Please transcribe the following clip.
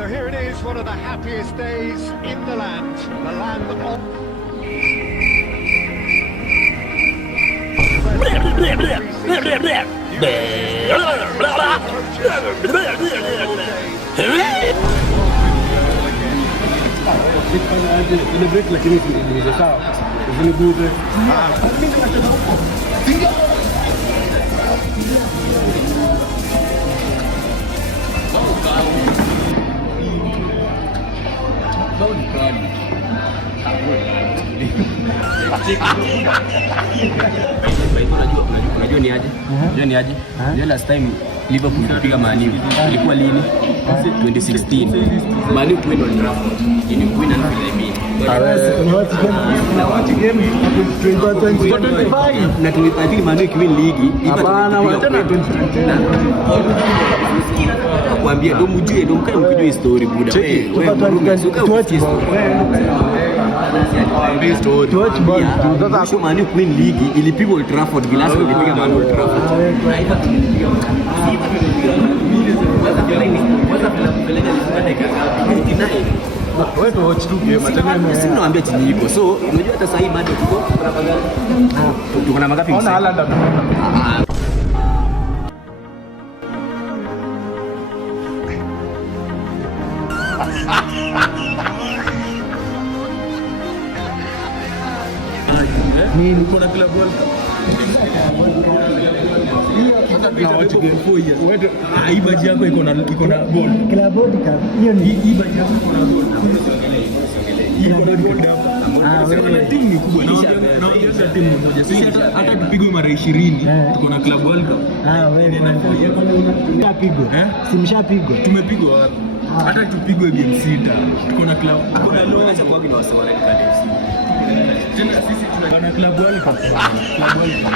So here it is, one of the happiest days in the land of... Unajua ni aje? Unajua ni aje? Unajua last time Liverpool kupiga Man U ilikuwa lini? 2016. Man U kwenda Old Trafford. Ili kuwina na vile mimi. Na watu game 2025 na tulipata Man U kiwin ligi. Hapana, tena 2020. Kuambia ndo mjue ndo mkae mkijua history buda. Wewe sasa Man U Queen League ilipigwa Old Trafford, Glasgow ilipiga Man U Old Trafford. Wewe tu watch tu game atana sisi tunawaambia chini iko. So unajua hata sasa hivi bado tuko na magapi msasa. Ona Haaland Nini kuna club World Cup? Na watu game 4 years. Wewe ibaji yako iko na goal. Club World Cup. Hiyo ni ibaji yako iko na goal. Iko na goal hapa. Wewe timu ni kubwa. Naongeza timu moja. Sisi hata tupigwe mara 20 tuko na club World Cup. wewe mshapigwa. Simshapigwa. Tumepigwa wapi? Hata tupigwe game 6 tuko na club. Tuko na loa za kwa wasa wa Red Card FC. Tena sisi tuna club World Cup. Club World Cup.